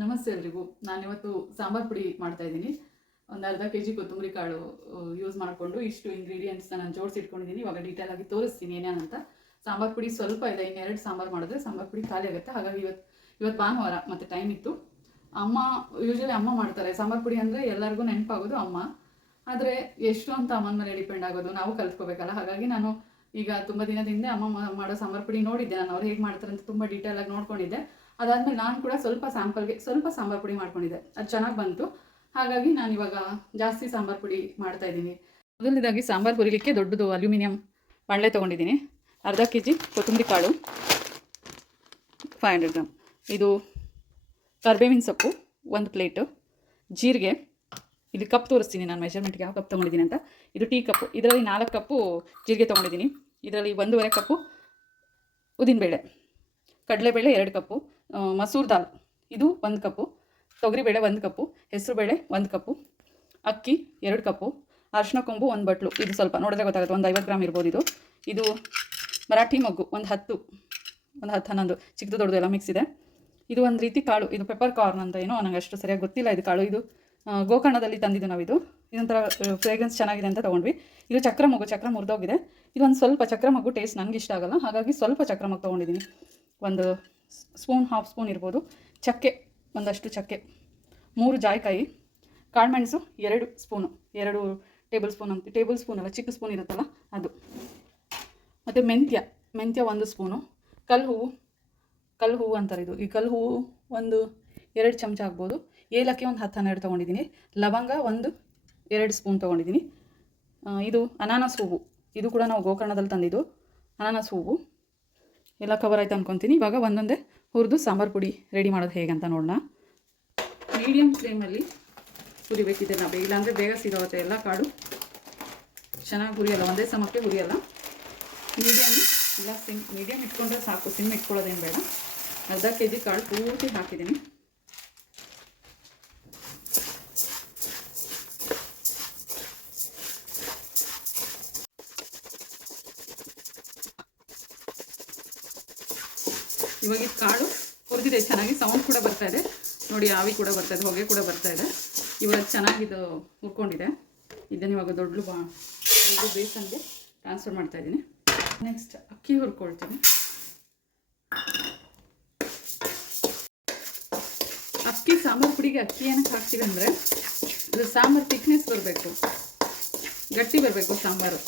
ನಮಸ್ತೆ ಎಲ್ರಿಗೂ. ನಾನಿವತ್ತು ಸಾಂಬಾರ್ ಪುಡಿ ಮಾಡ್ತಾ ಇದ್ದೀನಿ. ಒಂದು ಅರ್ಧ ಕೆ ಜಿ ಕೊತ್ತಂಬರಿ ಕಾಳು ಯೂಸ್ ಮಾಡಿಕೊಂಡು ಇಷ್ಟು ಇಂಗ್ರೀಡಿಯೆಂಟ್ಸ್ನ ನಾನು ಜೋಡಿಸಿ ಇಟ್ಕೊಂಡಿದ್ದೀನಿ ಇವಾಗ ಡೀಟೇಲ್ ಆಗಿ ತೋರಿಸ್ತೀನಿ ಏನೇನಂತ ಸಾಂಬಾರ್ ಪುಡಿ ಸ್ವಲ್ಪ ಇದೆ, ಇನ್ನೆರಡು ಸಾಂಬಾರು ಮಾಡಿದ್ರೆ ಸಾಂಬಾರ್ ಪುಡಿ ಖಾಲಿ ಆಗುತ್ತೆ. ಹಾಗಾಗಿ ಇವತ್ತು ಇವತ್ತು ಭಾನುವಾರ ಮತ್ತು ಟೈಮ್ ಇತ್ತು. ಅಮ್ಮ ಯೂಶಲಿ ಅಮ್ಮ ಮಾಡ್ತಾರೆ. ಸಾಂಬಾರ್ ಪುಡಿ ಅಂದರೆ ಎಲ್ಲರಿಗೂ ನೆನಪಾಗೋದು ಅಮ್ಮ. ಆದರೆ ಎಷ್ಟು ಅಂತ ಅಮ್ಮನ ಮೇಲೆ ಡಿಪೆಂಡ್ ಆಗೋದು. ನಾವು ಕಲ್ತ್ಕೋಬೇಕಲ್ಲ. ಹಾಗಾಗಿ ನಾನು ಈಗ ತುಂಬ ದಿನದಿಂದ ಅಮ್ಮ ಮಾಡೋ ಸಾಂಬಾರ್ ಪುಡಿ ನೋಡಿದ್ದೆ. ನಾನು ಅವ್ರು ಹೇಗೆ ಮಾಡ್ತಾರೆ ಅಂತ ತುಂಬ ಡೀಟೇಲಾಗಿ ನೋಡ್ಕೊಂಡಿದ್ದೆ. ಅದಾದ್ಮೇಲೆ ನಾನು ಕೂಡ ಸ್ವಲ್ಪ ಸ್ಯಾಂಪಲ್ಗೆ ಸ್ವಲ್ಪ ಸಾಂಬಾರ್ ಪುಡಿ ಮಾಡ್ಕೊಂಡಿದ್ದೆ. ಅದು ಚೆನ್ನಾಗಿ ಬಂತು. ಹಾಗಾಗಿ ನಾನು ಇವಾಗ ಜಾಸ್ತಿ ಸಾಂಬಾರ್ ಪುಡಿ ಮಾಡ್ತಾ ಇದ್ದೀನಿ. ಮೊದಲನೇದಾಗಿ ಸಾಂಬಾರ್ ಹುರಿಲಿಕ್ಕೆ ದೊಡ್ಡದು ಅಲ್ಯೂಮಿನಿಯಂ ಬಾಣಲೆ ತೊಗೊಂಡಿದ್ದೀನಿ. ಅರ್ಧ ಕೆ ಜಿ ಕೊತ್ತಂಬರಿ ಕಾಳು ಫೈವ್ ಹಂಡ್ರೆಡ್ ಗ್ರಾಮ್ ಇದು ಕರ್ಬೇವಿನ ಸೊಪ್ಪು, ಒಂದು ಪ್ಲೇಟು. ಜೀರಿಗೆ, ಇಲ್ಲಿ ಕಪ್ ತೋರಿಸ್ತೀನಿ ನಾನು ಮೆಷರ್ಮೆಂಟ್ಗೆ ಯಾವ ಕಪ್ ತೊಗೊಂಡಿದ್ದೀನಿ ಅಂತ. ಇದು ಟೀ ಕಪ್ಪು. ಇದರಲ್ಲಿ ನಾಲ್ಕು ಕಪ್ಪು ಜೀರಿಗೆ ತೊಗೊಂಡಿದ್ದೀನಿ. ಇದರಲ್ಲಿ ಒಂದೂವರೆ ಕಪ್ಪು ಉದ್ದಿನಬೇಳೆ. ಕಡಲೆಬೇಳೆ ಎರಡು ಕಪ್ಪು. ಮಸೂರ್ ದಾಲ್. ಇದು ಒಂದು ಕಪ್ಪು. ತೊಗರಿಬೇಳೆ ಒಂದು ಕಪ್ಪು. ಹೆಸರುಬೇಳೆ ಒಂದು ಕಪ್ಪು. ಅಕ್ಕಿ ಎರಡು ಕಪ್ಪು. ಅರಿಶಿನ ಕೊಂಬು ಒಂದು ಬಟ್ಲು. ಇದು ಸ್ವಲ್ಪ ನೋಡಿದ್ರೆ ಗೊತ್ತಾಗುತ್ತೆ. ಒಂದು ಐವತ್ತು ಗ್ರಾಮ್ ಇರ್ಬೋದು ಇದು. ಇದು ಮರಾಠಿ ಮೊಗ್ಗು. ಒಂದು ಹತ್ತು. ಒಂದು ಹತ್ತು ಹನ್ನೊಂದು. ಚಿಕ್ಕದು, ದೊಡ್ಡದು ಎಲ್ಲ ಮಿಕ್ಸ್ ಇದೆ. ಇದು ಒಂದು ರೀತಿ ಕಾಳು. ಇದು ಪೆಪ್ಪರ್ ಕಾರ್ನ್ ಅಂತ ಏನೋ. ನನಗೆ ಅಷ್ಟು ಸರಿಯಾಗಿ ಗೊತ್ತಿಲ್ಲ ಇದು ಕಾಳು. ಇದು ಗೋಕರ್ಣದಲ್ಲಿ ತಂದಿದ್ದು ನಾವು ಇದು ಇದೊಂಥರ ಫ್ರೇಗ್ರೆನ್ಸ್ ಚೆನ್ನಾಗಿದೆ ಅಂತ ತೊಗೊಂಡ್ವಿ. ಇದು ಚಕ್ರ ಮಗು ಚಕ್ರ ಮುರಿದೋಗಿದೆ. ಇದೊಂದು ಸ್ವಲ್ಪ ಚಕ್ರ ಮಗು ಟೇಸ್ಟ್ ನನಗೆ ಇಷ್ಟ ಆಗಲ್ಲ. ಹಾಗಾಗಿ ಸ್ವಲ್ಪ ಚಕ್ರ ಮಗು ತೊಗೊಂಡಿದ್ದೀನಿ. ಒಂದು ಸ್ಪೂನ್ ಹಾಫ್ ಸ್ಪೂನ್ ಇರ್ಬೋದು. ಚಕ್ಕೆ, ಒಂದಷ್ಟು ಚಕ್ಕೆ. ಮೂರು ಜಾಯಿಕಾಯಿ ಕಾಳುಮೆಣಸು ಎರಡು ಸ್ಪೂನು. ಎರಡು ಟೇಬಲ್ ಸ್ಪೂನ್ ಅಂತ, ಟೇಬಲ್ ಸ್ಪೂನ್ ಅಲ್ಲ, ಚಿಕ್ಕ ಸ್ಪೂನ್ ಇರುತ್ತಲ್ಲ, ಅದು. ಮತ್ತು ಮೆಂತ್ಯ ಮೆಂತ್ಯ ಒಂದು ಸ್ಪೂನು. ಕಲ್ಲು ಹೂವು ಕಲ್ಲು ಹೂವು ಅಂತಾರೆ ಇದು. ಈ ಕಲ್ಲು ಹೂವು ಒಂದು ಎರಡು ಚಮಚ ಆಗ್ಬೋದು. ಏಲಕ್ಕಿ ಒಂದು ಹತ್ತು ಹನ್ನೆರಡು ತೊಗೊಂಡಿದ್ದೀನಿ. ಲವಂಗ ಒಂದು ಎರಡು ಸ್ಪೂನ್ ತೊಗೊಂಡಿದ್ದೀನಿ. ಇದು ಅನಾನಸ್ ಹೂವು. ಇದು ಕೂಡ ನಾವು ಗೋಕರ್ಣದಲ್ಲಿ ತಂದಿದ್ದು ಅನಾನಸ್ ಹೂವು. ಎಲ್ಲ ಕವರ್ ಆಯ್ತು ಅಂದ್ಕೊತೀನಿ ಇವಾಗ ಒಂದೊಂದೇ ಹುರಿದು ಸಾಂಬಾರು ಪುಡಿ ರೆಡಿ ಮಾಡೋದು ಹೇಗೆ ಅಂತ ನೋಡೋಣ ಮೀಡಿಯಮ್ ಫ್ಲೇಮಲ್ಲಿ ಹುರಿಬೇಕಿದೆ ನಾವು ಬೇಗ, ಇಲ್ಲಾಂದರೆ ಬೇಗ ಸಿಗೋತ್ತೆ ಎಲ್ಲ ಕಾಡು. ಚೆನ್ನಾಗಿ ಹುರಿಯಲ್ಲ, ಒಂದೇ ಸಮಕ್ಕೆ ಹುರಿಯಲ್ಲ. ಮೀಡಿಯಮ್ ಇಲ್ಲ ಸಿಮ್ ಮೀಡಿಯಮ್ ಇಟ್ಕೊಂಡ್ರೆ ಸಾಕು. ಸಿಮ್ ಇಟ್ಕೊಳ್ಳೋದೇನು ಬೇಡ. ಅರ್ಧ ಕೆ ಜಿ ಕಾಳು ಪೂರ್ತಿ ಹಾಕಿದ್ದೀನಿ. ಇವಾಗ ಇದು ಕಾಳು ಹುರಿದಿದೆ, ಚೆನ್ನಾಗಿ ಸೌಂಡ್ ಕೂಡ ಬರ್ತಾ ಇದೆ. ನೋಡಿ, ಆವಿ ಕೂಡ ಬರ್ತಾ ಇದೆ, ಹೊಗೆ ಕೂಡ ಬರ್ತಾ ಇದೆ. ಇವಾಗ ಚೆನ್ನಾಗಿದು ಹುರ್ಕೊಂಡಿದೆ. ಇದನ್ನು ಇವಾಗ ದೊಡ್ಡ ಬಾ ದೊಡ್ಡ ಬೇಸನ್ಗೆ ಟ್ರಾನ್ಸ್ಫರ್ ಮಾಡ್ತಾ ಇದ್ದೀನಿ. ನೆಕ್ಸ್ಟ್ ಅಕ್ಕಿ ಹುರ್ಕೊಳ್ತೀನಿ. ಅಕ್ಕಿ ಸಾಂಬಾರು ಪುಡಿಗೆ ಅಕ್ಕಿ ಏನಕ್ಕೆ ಹಾಕ್ತೀವಿ ಅಂದರೆ ಅದು ಸಾಂಬಾರು ತಿಕ್ನೆಸ್ ಬರಬೇಕು. ಗಟ್ಟಿ ಬರಬೇಕು ಸಾಂಬಾರು.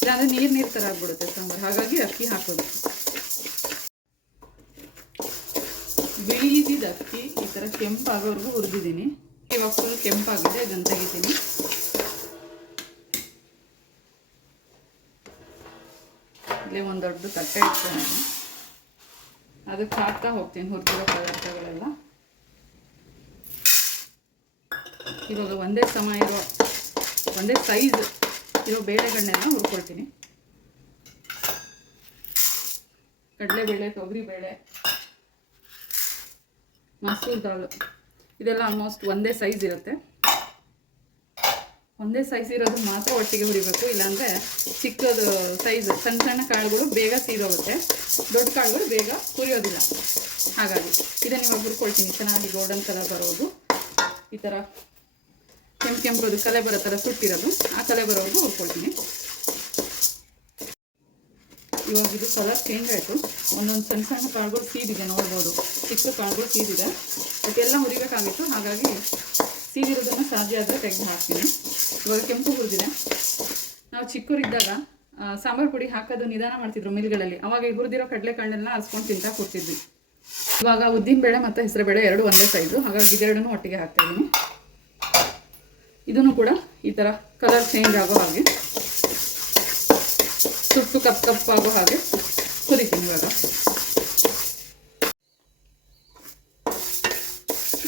ಇಲ್ಲಾಂದರೆ ನೀರು ನೀರು ಥರ ಆಗ್ಬಿಡುತ್ತೆ ಸಾಂಬಾರು. ಹಾಗಾಗಿ ಅಕ್ಕಿ ಹಾಕೋದು. ಬಿಳಿದಿದ್ದ ಅಕ್ಕಿ ಈ ಥರ ಕೆಂಪಾಗೋವರೆಗೂ ಹುರಿದಿದ್ದೀನಿ. ಇವಾಗ ಫುಲ್ ಕೆಂಪಾಗಿದೆ, ಇದನ್ನು ತೆಗಿತೀನಿ. ಇಲ್ಲಿ ಒಂದು ದೊಡ್ಡ ತಟ್ಟೆ ನಾನು. ಅದಕ್ಕೆ ಹಾಕ್ತಾ ಹೋಗ್ತೀನಿ ಹುರಿದಿರೋ ಪದಾರ್ಥಗಳೆಲ್ಲ. ಇವಾಗ ಒಂದೇ ಸಮ ಇರೋ, ಒಂದೇ ಸೈಜ್ ಇರೋ ಬೇಳೆಗಳನ್ನೆಲ್ಲ ಹುರ್ಕೊಳ್ತೀನಿ. ಕಡಲೆಬೇಳೆ, ತೊಗರಿಬೇಳೆ ಮಸೂರ್ ದಾಲ್. ಇದೆಲ್ಲ ಆಲ್ಮೋಸ್ಟ್ ಒಂದೇ ಸೈಜ್ ಇರುತ್ತೆ. ಒಂದೇ ಸೈಜ್ ಇರೋದು ಮಾತ್ರ ಒಟ್ಟಿಗೆ ಹುರಿಬೇಕು, ಇಲ್ಲಾಂದರೆ ಚಿಕ್ಕದು ಸೈಜ್ ಸಣ್ಣ ಸಣ್ಣ ಕಾಳುಗಳು ಬೇಗ ಸೀದೋಗುತ್ತೆ. ದೊಡ್ಡ ಕಾಳುಗಳು ಬೇಗ ಹುರಿಯೋದಿಲ್ಲ. ಹಾಗಾಗಿ ಇದನ್ನು ಇವಾಗ ಹುರ್ಕೊಳ್ತೀನಿ ಚೆನ್ನಾಗಿ ಗೋಲ್ಡನ್ ಕಲರ್ ಬರೋದು. ಈ ಥರ ಕೆಂಪು ಕೆಂಪು ಕಲೆ ಬರೋ ಥರ ಸುಟ್ಟಿರೋದು. ಆ ಕಲೆ ಬರೋದು ಹುರ್ಕೊಳ್ತೀನಿ ಇವಾಗ ಇದು ಕಲರ್ ಚೇಂಜ್ ಆಯಿತು. ಒಂದೊಂದು ಸಣ್ಣ ಸಣ್ಣ ಕಾಳುಗಳು ಸೀದಿದೆ ನೋಡ್ಬೋದು. ಚಿಕ್ಕ ಕಾಳುಗಳು ಸೀದಿದೆ ಬಟ್ ಎಲ್ಲ ಹುರಿಬೇಕಾಗಿತ್ತು. ಹಾಗಾಗಿ ಸೀದಿರೋದನ್ನು ಸಾಧ್ಯ ಆದರೆ ತೆಗೆದು ಹಾಕ್ತೀನಿ. ಇವಾಗ ಕೆಂಪು ಹುರಿದಿದೆ. ನಾವು ಚಿಕ್ಕವರಿದ್ದಾಗ ಸಾಂಬಾರು ಪುಡಿ ಹಾಕೋದು ನಿಧಾನ ಮಾಡ್ತಿದ್ರು ಮಿಲ್ಗಳಲ್ಲಿ. ಅವಾಗ ಈ ಹುರಿದಿರೋ ಕಡಲೆಕಾಳನ್ನೆಲ್ಲ ಹಸ್ಕೊಂಡು ತಿಂತಾ ಕೊಡ್ತಿದ್ವಿ ಇವಾಗ ಉದ್ದಿನಬೇಳೆ ಮತ್ತು ಹೆಸರುಬೇಳೆ ಎರಡು ಒಂದೇ ಸೈಜು ಹಾಗಾಗಿ ಇದೆರಡನ್ನೂ ಒಟ್ಟಿಗೆ ಹಾಕ್ತಾ ಇದ್ದೀನಿ ಇದನ್ನು ಕೂಡ ಈ ಥರ ಕಲರ್ ಚೇಂಜ್ ಆಗೋ ಹಾಗೆ. ಸುಟ್ಟು ಕಪ್ ಆಗೋ ಹಾಗೆ ಹುರಿತೀನಿ ಇವಾಗ.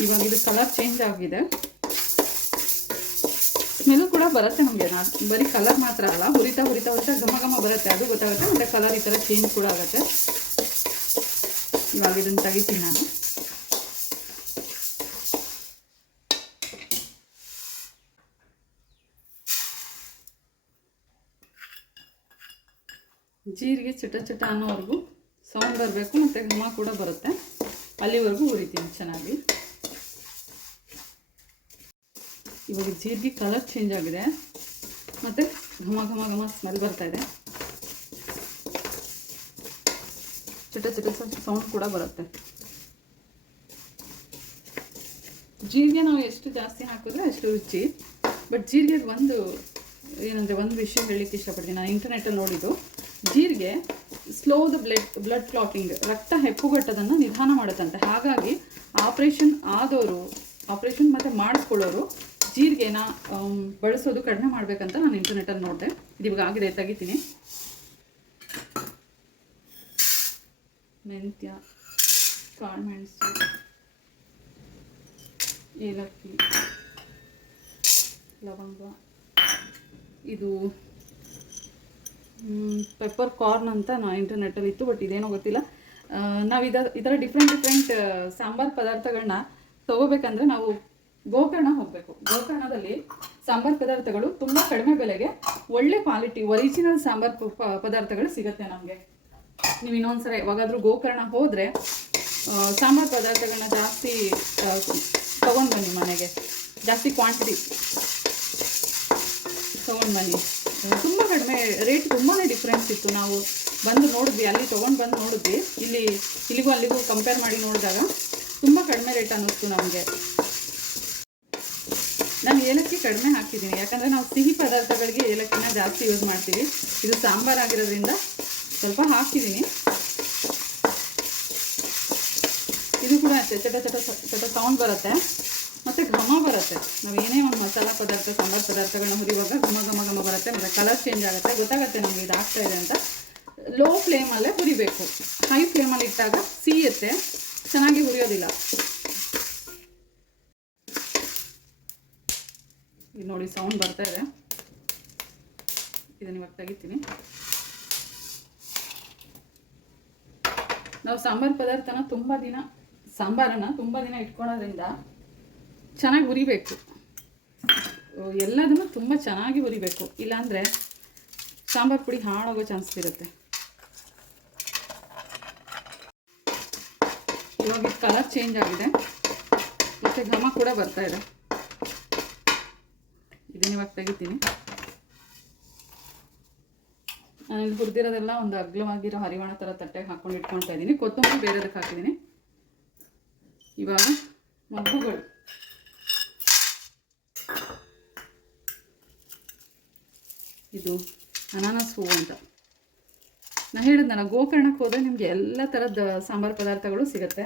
ಇವಾಗ ಇದು ಕಲರ್ ಚೇಂಜ್ ಆಗಿದೆ. ಸ್ಮೆಲ್ ಕೂಡ ಬರುತ್ತೆ ನಮಗೆ. ನಾ ಬರೀ ಕಲರ್ ಮಾತ್ರ ಅಲ್ಲ, ಹುರಿತಾ ಹುರಿತಾ ಹುರಿತಾ ಘಮ ಘಮ ಬರುತ್ತೆ. ಅದು ಗೊತ್ತಾಗುತ್ತೆ, ಮತ್ತೆ ಕಲರ್ ಈ ಥರ ಚೇಂಜ್ ಕೂಡ ಆಗುತ್ತೆ. ಇವಾಗ ಇದನ್ನು ತೆಗಿತೀನಿ ನಾನು. ಜೀರಿಗೆ ಚಿಟ ಚಿಟ ಅನ್ನೋವರೆಗೂ ಸೌಂಡ್ ಬರಬೇಕು ಮತ್ತು ಘಮ ಕೂಡ ಬರುತ್ತೆ. ಅಲ್ಲಿವರೆಗೂ ಉರಿತೀನಿ ಚೆನ್ನಾಗಿ. ಇವಾಗ ಜೀರಿಗೆ ಕಲರ್ ಚೇಂಜ್ ಆಗಿದೆ. ಮತ್ತು ಘಮ ಘಮ ಘಮ ಸ್ಮೆಲ್ ಬರ್ತಾ ಇದೆ. ಚಿಟ ಚಿಟ ಸೌಂಡ್ ಕೂಡ ಬರುತ್ತೆ. ಜೀರಿಗೆ ನಾವು ಎಷ್ಟು ಜಾಸ್ತಿ ಹಾಕಿದ್ರೆ ಅಷ್ಟು ರುಚಿ. ಬಟ್ ಜೀರಿಗೆ ಒಂದು ಏನಂದರೆ ಒಂದು ವಿಷಯ ಹೇಳಲಿಕ್ಕೆ ಇಷ್ಟಪಡ್ತೀನಿ. ನಾನು ಇಂಟರ್ನೆಟಲ್ಲಿ ನೋಡಿದ್ದು. ಜೀರಿಗೆ slow the blood blood clotting ರಕ್ತ ಹೆಪ್ಪುಗಟ್ಟೋದನ್ನು ನಿಧಾನ ಮಾಡುತ್ತಂತೆ. ಹಾಗಾಗಿ ಆಪ್ರೇಷನ್ ಆದವರು ಆಪ್ರೇಷನ್ ಮತ್ತು ಮಾಡಿಸ್ಕೊಳ್ಳೋರು ಜೀರಿಗೆನ ಬಳಸೋದು ಕಡಿಮೆ ಮಾಡಬೇಕಂತ ನಾನು ಇಂಟರ್ನೆಟಲ್ಲಿ ನೋಡಿದೆ. ಇದು ಇವಾಗ ಆಗಿದೆ, ತೆಗಿತೀನಿ. ಮೆಂತ್ಯ, ಕಾಳುಮೆಣಸು, ಏಲಕ್ಕಿ, ಲವಂಗ, ಇದು ಪೆಪ್ಪರ್ ಕಾರ್ನ್ ಅಂತ ನಾ ಇಂಟರ್ನೆಟ್ಟಲ್ಲಿ ಇತ್ತು ಬಟ್ ಇದೇನೋ ಗೊತ್ತಿಲ್ಲ. ನಾವು ಇದ ಥರ ಡಿಫ್ರೆಂಟ್ ಡಿಫ್ರೆಂಟ್ ಸಾಂಬಾರ್ ಪದಾರ್ಥಗಳನ್ನ ತಗೋಬೇಕಂದ್ರೆ ನಾವು ಗೋಕರ್ಣ ಹೋಗಬೇಕು. ಗೋಕರ್ಣದಲ್ಲಿ ಸಾಂಬಾರ್ ಪದಾರ್ಥಗಳು ತುಂಬ ಕಡಿಮೆ ಬೆಲೆಗೆ ಒಳ್ಳೆ ಕ್ವಾಲಿಟಿ ಒರಿಜಿನಲ್ ಸಾಂಬಾರ್ ಪದಾರ್ಥಗಳು ಸಿಗುತ್ತೆ ನಮಗೆ. ನೀವು ಇನ್ನೊಂದ್ಸಲ ಯಾವಾಗಾದರೂ ಗೋಕರ್ಣ ಹೋದರೆ ಸಾಂಬಾರ್ ಪದಾರ್ಥಗಳನ್ನ ಜಾಸ್ತಿ ತೊಗೊಂಡು ಬನ್ನಿ ಮನೆಗೆ. ಜಾಸ್ತಿ ಕ್ವಾಂಟಿಟಿ ತೊಗೊಂಡು ಬನ್ನಿ. ತುಂಬ ಕಡಿಮೆ ರೇಟ್ ತುಂಬಾ ಡಿಫ್ರೆನ್ಸ್ ಇತ್ತು. ನಾವು ಬಂದು ನೋಡಿದ್ವಿ, ಅಲ್ಲಿ ತೊಗೊಂಡು ಬಂದು ನೋಡಿದ್ವಿ. ಇಲ್ಲಿ ಇಲ್ಲಿಗೂ ಅಲ್ಲಿಗೂ ಕಂಪೇರ್ ಮಾಡಿ ನೋಡಿದಾಗ ತುಂಬ ಕಡಿಮೆ ರೇಟ್ ಅನ್ನಿಸ್ತು ನಮಗೆ. ನಾನು ಏಲಕ್ಕಿ ಕಡಿಮೆ ಹಾಕಿದ್ದೀನಿ. ಯಾಕಂದರೆ ನಾವು ಸಿಹಿ ಪದಾರ್ಥಗಳಿಗೆ ಏಲಕ್ಕಿನ ಜಾಸ್ತಿ ಯೂಸ್ ಮಾಡ್ತೀವಿ. ಇದು ಸಾಂಬಾರ್ ಆಗಿರೋದ್ರಿಂದ ಸ್ವಲ್ಪ ಹಾಕಿದ್ದೀನಿ. ಇದು ಕೂಡ ಚಟ ಚಟ ಚಟ ಸೌಂಡ್ ಬರುತ್ತೆ. ಮತ್ತು ಘಮ ಬರುತ್ತೆ. ನಾವು ಏನೇ ಒಂದು ಮಸಾಲ ಪದಾರ್ಥ, ಸಾಂಬಾರು ಪದಾರ್ಥಗಳನ್ನ ಹುರಿಯುವಾಗ ಘಮ ಘಮ ಘಮ ಬರುತ್ತೆ. ಮತ್ತು ಕಲರ್ ಚೇಂಜ್ ಆಗುತ್ತೆ. ಗೊತ್ತಾಗುತ್ತೆ ನಮಗೆ ಇದು ಆಗ್ತಾ ಇದೆ ಅಂತ. ಲೋ ಫ್ಲೇಮಲ್ಲೇ ಹುರಿಬೇಕು. ಹೈ ಫ್ಲೇಮಲ್ಲಿ ಇಟ್ಟಾಗ ಸೀಯುತ್ತೆ. ಚೆನ್ನಾಗಿ ಹುರಿಯೋದಿಲ್ಲ. ಇದು ನೋಡಿ ಸೌಂಡ್ ಬರ್ತಾ ಇದೆ. ಇದನ್ನ ಇವಾಗ ತೆಗಿತೀನಿ. ನಾವು ಸಾಂಬಾರು ಪದಾರ್ಥನ ತುಂಬ ದಿನ, ಸಾಂಬಾರನ್ನು ತುಂಬ ದಿನ ಇಟ್ಕೊಳ್ಳೋದ್ರಿಂದ ಚೆನ್ನಾಗಿ ಹುರಿಬೇಕು ಎಲ್ಲದನ್ನು ತುಂಬ ಚೆನ್ನಾಗಿ ಹುರಿಬೇಕು ಇಲ್ಲಾಂದರೆ ಸಾಂಬಾರು ಪುಡಿ ಹಾಳಾಗೋ ಚಾನ್ಸ್ ಇರುತ್ತೆ. ಇವಾಗ ಕಲರ್ ಚೇಂಜ್ ಆಗಿದೆ. ಮತ್ತು ಘಮ ಕೂಡ ಬರ್ತಾ ಇದೆ. ಇದನ್ನ ಇವಾಗ ತೆಗಿತೀನಿ. ನಾನು ಹುರಿದಿರೋದೆಲ್ಲ ಒಂದು ಅಗ್ಲವಾಗಿರೋ ಹರಿವಾಣ ಥರ ತಟ್ಟೆಗೆ ಹಾಕ್ಕೊಂಡು ಇಟ್ಕೊಳ್ತಾ ಇದ್ದೀನಿ ಕೊತ್ತಂಬರಿ ಬೇರೆದಕ್ಕೆ ಹಾಕಿದ್ದೀನಿ ಇವಾಗ ಮಗ್ಗುಗಳು. ಇದು ಅನಾನಸ್ ಹೂವು ಅಂತ. ನಾನು ಹೇಳಿದ್ನಲ್ಲ ಗೋಕರ್ಣಕ್ಕೆ ಹೋದರೆ ನಿಮಗೆ ಎಲ್ಲ ಥರದ ಸಾಂಬಾರು ಪದಾರ್ಥಗಳು ಸಿಗುತ್ತೆ.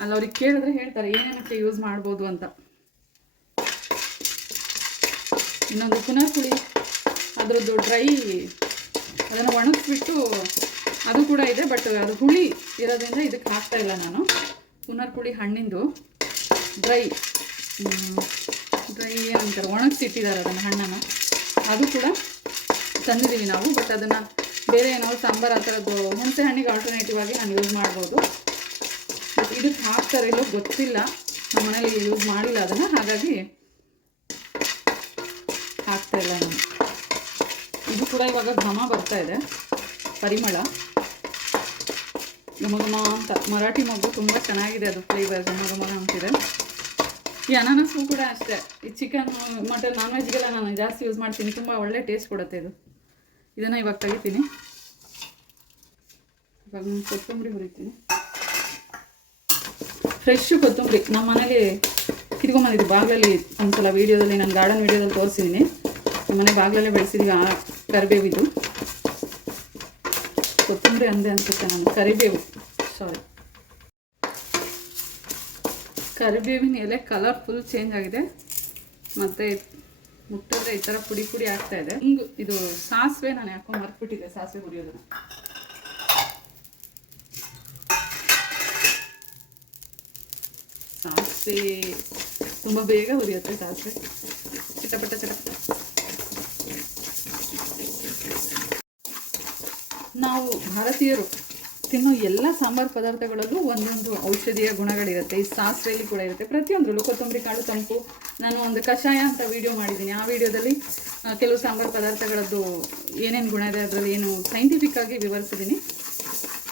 ಅಲ್ಲಿ ಅವ್ರಿಗೆ ಕೇಳಿದ್ರೆ ಹೇಳ್ತಾರೆ, ಏನೇನಕ್ಕೆ ಯೂಸ್ ಮಾಡ್ಬೋದು ಅಂತ. ಇನ್ನೊಂದು ಪುನರ್ ಪುಳಿ ಅದರದ್ದು ಡ್ರೈ, ಅದನ್ನು ಒಣಗಿಸ್ಬಿಟ್ಟು ಅದು ಕೂಡ ಇದೆ, ಬಟ್ ಅದು ಹುಳಿ ಇರೋದ್ರಿಂದ ಇದಕ್ಕೆ ಹಾಕ್ತಾ ಇಲ್ಲ ನಾನು. ಪುನರ್ ಪುಳಿ ಹಣ್ಣಿಂದು ಡ್ರೈ ಡ್ರೈ ಏನಂತಾರೆ, ಒಣಗಿಸಿಟ್ಟಿದ್ದಾರೆ ಅದನ್ನು ಹಣ್ಣನ್ನು. ಅದು ಕೂಡ ತಂದಿದ್ದೀವಿ ನಾವು. ಬಟ್ ಅದನ್ನು ಬೇರೆ ಏನೋ ಸಾಂಬಾರು ಆ ಥರದ್ದು ಹುಣಸೆ ಹಣ್ಣಿಗೆ ಆಲ್ಟರ್ನೇಟಿವ್ ಆಗಿ ನಾನು ಯೂಸ್ ಮಾಡ್ಬೋದು. ಬಟ್ ಇದಕ್ಕೆ ಹಾಕ್ತಾರೆ ಇಲ್ಲೋ ಗೊತ್ತಿಲ್ಲ. ನಮ್ಮ ಮನೇಲಿ ಯೂಸ್ ಮಾಡಿಲ್ಲ ಅದನ್ನು. ಹಾಗಾಗಿ ಹಾಕ್ತಾ ಇಲ್ಲ ನಾನು. ಇದು ಕೂಡ ಇವಾಗ ಘಮ ಬರ್ತಾ ಇದೆ. ಪರಿಮಳ. ಘಮ ಘಮ ಅಂತ. ಮರಾಠಿ ಮಗು ತುಂಬ ಚೆನ್ನಾಗಿದೆ ಅದು ಫ್ಲೇವರ್ ಘಮ ಘಮ ಅಂತಿದೆ ಈ ಅನಾನಸು ಕೂಡ ಅಷ್ಟೇ. ಈ ಚಿಕನ್ ಮಟನ್ ನಾನ್ ವೆಜ್ಗೆಲ್ಲ ನಾನು ಜಾಸ್ತಿ ಯೂಸ್ ಮಾಡ್ತೀನಿ. ತುಂಬ ಒಳ್ಳೆ ಟೇಸ್ಟ್ ಕೊಡುತ್ತೆ ಇದು. ಇದನ್ನು ಇವಾಗ ತೆಗಿತೀನಿ. ಇವಾಗ ಕೊತ್ತಂಬರಿ ಹುರಿತೀನಿ. ಫ್ರೆಶ್ ಕೊತ್ತಂಬರಿ. ನಮ್ಮ ಮನೇಲಿ ಕಿತ್ಕೊಂಬಂದಿದ್ದು ಬಾಗಿಲಲ್ಲಿ ಒಂದ್ಸಲ ವೀಡಿಯೋದಲ್ಲಿ, ನಾನು ಗಾರ್ಡನ್ ವೀಡಿಯೋದಲ್ಲಿ ತೋರಿಸಿದ್ದೀನಿ ನಮ್ಮ ಮನೆ ಬಾಗಿಲಲ್ಲೇ ಬೆಳೆಸಿದ್ದೀವಿ ಆ ಕರಿಬೇವಿದ್ದು ಕೊತ್ತಂಬರಿ ಅಂದೆ ಅನಿಸುತ್ತೆ ನಾನು ಕರಿಬೇವು. ಸಾರಿ ಕರಿಬೇವಿನ ಎಲೆ ಕಲರ್ ಫುಲ್ ಚೇಂಜ್ ಆಗಿದೆ. ಮತ್ತು ಮುಟ್ಟಿದ್ರೆ ಈ ಥರ ಪುಡಿ ಪುಡಿ ಆಗ್ತಾ ಇದೆ. ಹಿಂಗೆ ಇದು ಸಾಸಿವೆ ನಾನು ಯಾಕೋ ಮರ್ತ್ಬಿಟ್ಟಿದ್ದೆ, ಸಾಸಿವೆ ಹುರಿಯೋದನ್ನ. ಸಾಸಿವೆ ತುಂಬ ಬೇಗ ಹುರಿಯುತ್ತೆ ಸಾಸಿವೆ. ಚಿಟಪಟ ಚಿಟಪಟ ನಾವು ಭಾರತೀಯರು ತಿನ್ನೋ ಎಲ್ಲ ಸಾಂಬಾರು ಪದಾರ್ಥಗಳಲ್ಲೂ ಒಂದೊಂದು ಔಷಧೀಯ ಗುಣಗಳಿರುತ್ತೆ. ಈ ಸಾಸಿವೆಯಲ್ಲಿ ಕೂಡ ಇರುತ್ತೆ. ಪ್ರತಿಯೊಂದರಲ್ಲೂ ಕೊತ್ತಂಬರಿ, ಕಾಳು, ತಂಪು. ನಾನು ಒಂದು ಕಷಾಯ ಅಂತ ವಿಡಿಯೋ ಮಾಡಿದ್ದೀನಿ. ಆ ವಿಡಿಯೋದಲ್ಲಿ ಕೆಲವು ಸಾಂಬಾರು ಪದಾರ್ಥಗಳದ್ದು ಏನೇನು ಗುಣ ಇದೆ, ಅದರಲ್ಲಿ ಏನು ಸೈಂಟಿಫಿಕ್ ಆಗಿ ವಿವರಿಸಿದ್ದೀನಿ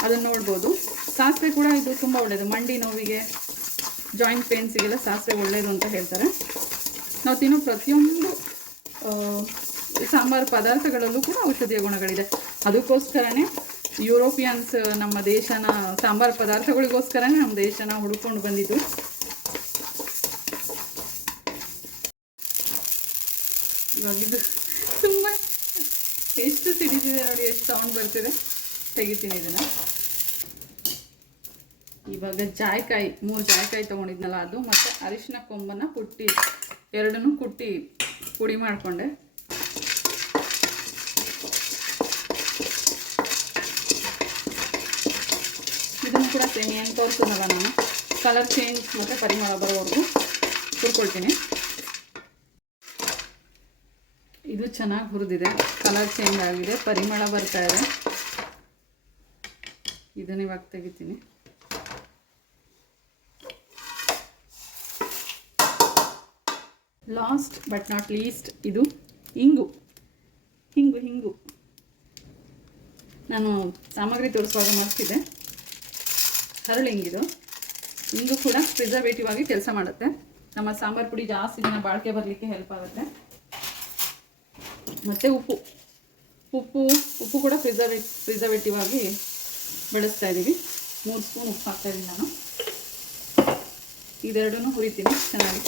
ಅದನ್ನು ನೋಡ್ಬೋದು. ಸಾಸಿವೆ ಕೂಡ ಇದು ತುಂಬ ಒಳ್ಳೆಯದು ಮಂಡಿ ನೋವಿಗೆ ಜಾಯಿಂಟ್ ಪೇನ್ಸಿಗೆಲ್ಲ ಸಾಸಿವೆ ಒಳ್ಳೆಯದು ಅಂತ ಹೇಳ್ತಾರೆ. ನಾವು ತಿನ್ನೋ ಪ್ರತಿಯೊಂದು ಸಾಂಬಾರು ಪದಾರ್ಥಗಳಲ್ಲೂ ಕೂಡ ಔಷಧೀಯ ಗುಣಗಳಿದೆ. ಅದಕ್ಕೋಸ್ಕರನೇ ಯುರೋಪಿಯನ್ಸ್ ನಮ್ಮ ದೇಶನ ಸಾಂಬಾರು ಪದಾರ್ಥಗಳಿಗೋಸ್ಕರನೇ ನಮ್ಮ ದೇಶನ ಹುಡುಕೊಂಡು ಬಂದಿದ್ದು. ಇವಾಗ ಇದು ತುಂಬ ಎಷ್ಟು ಸಿಡಿದಿದೆ ನೋಡಿ, ಎಷ್ಟು ಸೌಂಡ್ ಬರ್ತಿದೆ. ತೆಗಿತೀನಿ ಇದನ್ನು. ಇವಾಗ ಜಾಯ್ಕಾಯಿ, ಮೂರು ಜಾಯ್ಕಾಯಿ ತೊಗೊಂಡಿದ್ನಲ್ಲ ಅದು, ಮತ್ತು ಅರಿಶಿನ ಕೊಂಬನ್ನು ಕುಟ್ಟಿ, ಎರಡನ್ನೂ ಕುಟ್ಟಿ ಪುಡಿ ಮಾಡಿಕೊಂಡೆ. ಸೇಮ್ ಏನು ತೋರಿಸಿದ್ನಲ್ಲ ನಾನು. ಕಲರ್ ಚೇಂಜ್ ಮತ್ತು ಪರಿಮಳ ಬರೋವರೆಗೂ ಹುರ್ಕೊಳ್ತೀನಿ. ಇದು ಚೆನ್ನಾಗಿ ಹುರಿದಿದೆ. ಕಲರ್ ಚೇಂಜ್ ಆಗಿದೆ, ಪರಿಮಳ ಬರ್ತಾ ಇದೆ. ಇದನ್ನ ಇವಾಗ ತೆಗಿತೀನಿ. ಲಾಸ್ಟ್ ಬಟ್ ನಾಟ್ ಲೀಸ್ಟ್ ಇದು ಇಂಗು. ಹಿಂಗು ಹಿಂಗು. ನಾನು ಸಾಮಗ್ರಿ ತೋರಿಸುವಾಗ ಮರ್ತಿದ್ದೆ. ಹರಳು ಹೆಂಗಿದು ಕೂಡ ಪ್ರಿಸರ್ವೇಟಿವ್ ಆಗಿ ಕೆಲಸ ಮಾಡುತ್ತೆ. ನಮ್ಮ ಸಾಂಬಾರು ಪುಡಿ ಜಾಸ್ತಿ ದಿನ ಬಾಳಿಕೆ ಬರಲಿಕ್ಕೆ ಹೆಲ್ಪ್ ಆಗುತ್ತೆ. ಮತ್ತು ಉಪ್ಪು. ಉಪ್ಪು ಉಪ್ಪು ಕೂಡ ಪ್ರಿಸರ್ವೇ ಪ್ರಿಸರ್ವೇಟಿವ್ ಆಗಿ ಬಳಸ್ತಾ ಇದ್ದೀವಿ ಮೂರು ಸ್ಪೂನ್ ಉಪ್ಪು ಹಾಕ್ತಾ ಇದ್ದೀನಿ ನಾನು. ಇದೆರಡೂ ಹುರಿತೀನಿ ಚೆನ್ನಾಗಿ.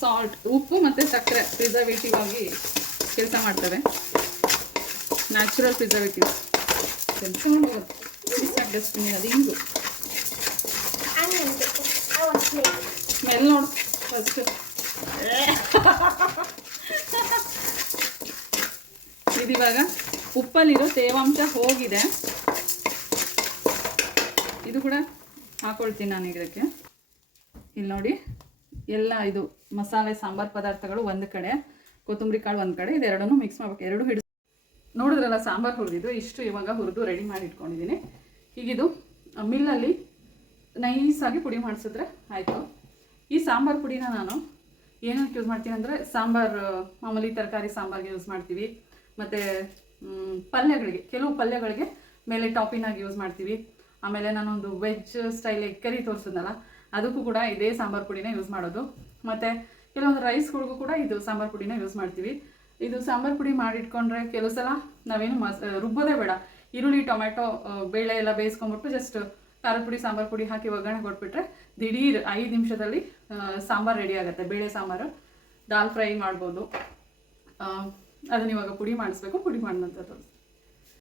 ಸಾಲ್ಟ್ ಉಪ್ಪು ಮತ್ತು ಸಕ್ಕರೆ ಪ್ರಿಸರ್ವೇಟಿವ್ ಆಗಿ ಕೆಲಸ ಮಾಡ್ತವೆ. ನ್ಯಾಚುರಲ್ ಪ್ರಿಸರ್ವೇಟಿವ್ಸ್ ಕೆಲಸ ಬಿಸಾಕ್ ಅದು ಹಿಂಗು ಸ್ಮೆಲ್ ನೋಡು ಫಸ್ಟ್ ಇದಿವಾಗ ಉಪ್ಪಲ್ಲಿರೋ ತೇವಾಂಶ ಹೋಗಿದೆ. ಇದು ಕೂಡ ಹಾಕೊಳ್ತೀನಿ ನಾನು ಇದಕ್ಕೆ ಇಲ್ಲಿ ನೋಡಿ ಎಲ್ಲ ಇದು ಮಸಾಲೆ ಸಾಂಬಾರು ಪದಾರ್ಥಗಳು ಒಂದು ಕಡೆ ಕೊತ್ತಂಬರಿ ಕಾಳು ಒಂದು ಕಡೆ ಇದೆರಡನ್ನೂ ಮಿಕ್ಸ್ ಮಾಡ್ಬೇಕು. ಎರಡು ಹಿಡಿದು ನೋಡಿದ್ರಲ್ಲ, ಸಾಂಬಾರು ಹುರಿದಿದ್ದು, ಇಷ್ಟು ಇವಾಗ ಹುರಿದು ರೆಡಿ ಮಾಡಿ ಇಟ್ಕೊಂಡಿದ್ದೀನಿ ಹೀಗಿದು ಮಿಲ್ಲಲ್ಲಿ ನೈಸಾಗಿ ಪುಡಿ ಮಾಡಿಸಿದ್ರೆ ಆಯಿತು. ಈ ಸಾಂಬಾರು ಪುಡಿನ ನಾನು ಏನಕ್ಕೆ ಯೂಸ್ ಮಾಡ್ತೀನಿ ಅಂದರೆ, ಸಾಂಬಾರು ಮಾಮೂಲಿ ತರಕಾರಿ ಸಾಂಬಾರಿಗೆ ಯೂಸ್ ಮಾಡ್ತೀವಿ. ಮತ್ತು ಪಲ್ಯಗಳಿಗೆ, ಕೆಲವು ಪಲ್ಯಗಳಿಗೆ ಮೇಲೆ ಟಾಪಿನಾಗಿ ಯೂಸ್ ಮಾಡ್ತೀವಿ. ಆಮೇಲೆ ನಾನೊಂದು ವೆಜ್ ಸ್ಟೈಲ್ ಎಗ್ ಕರಿ ತೋರಿಸಿದ್ನಲ್ಲ, ಅದಕ್ಕೂ ಕೂಡ ಇದೇ ಸಾಂಬಾರು ಪುಡಿನೇ ಯೂಸ್ ಮಾಡೋದು. ಮತ್ತು ಕೆಲವೊಂದು ರೈಸ್ಗಳಿಗೂ ಕೂಡ ಇದು ಸಾಂಬಾರು ಪುಡಿನ ಯೂಸ್ ಮಾಡ್ತೀವಿ. ಇದು ಸಾಂಬಾರು ಪುಡಿ ಮಾಡಿಟ್ಕೊಂಡ್ರೆ ಕೆಲವು ಸಲ ನಾವೇನು ಮಸ್ ರುಬ್ಬೋದೇ ಬೇಡ. ಈರುಳ್ಳಿ ಟೊಮೆಟೊ ಬೇಳೆ ಎಲ್ಲ ಬೇಯಿಸ್ಕೊಂಡ್ಬಿಟ್ಟು ಜಸ್ಟ್ ಖಾರದ ಪುಡಿ, ಸಾಂಬಾರು ಪುಡಿ ಹಾಕಿ ಒಗ್ಗರಣೆ ಕೊಟ್ಬಿಟ್ರೆ ದಿಢೀರ್ ಐದು ನಿಮಿಷದಲ್ಲಿ ಸಾಂಬಾರು ರೆಡಿ ಆಗುತ್ತೆ. ಬೇಳೆ ಸಾಂಬಾರು, ದಾಲ್ ಫ್ರೈ ಮಾಡ್ಬೋದು. ಅದನ್ನ ಇವಾಗ ಪುಡಿ ಮಾಡಿಸ್ಬೇಕು. ಪುಡಿ ಮಾಡಿದ ನಂತರ ತೋರಿಸ್ತೀನಿ.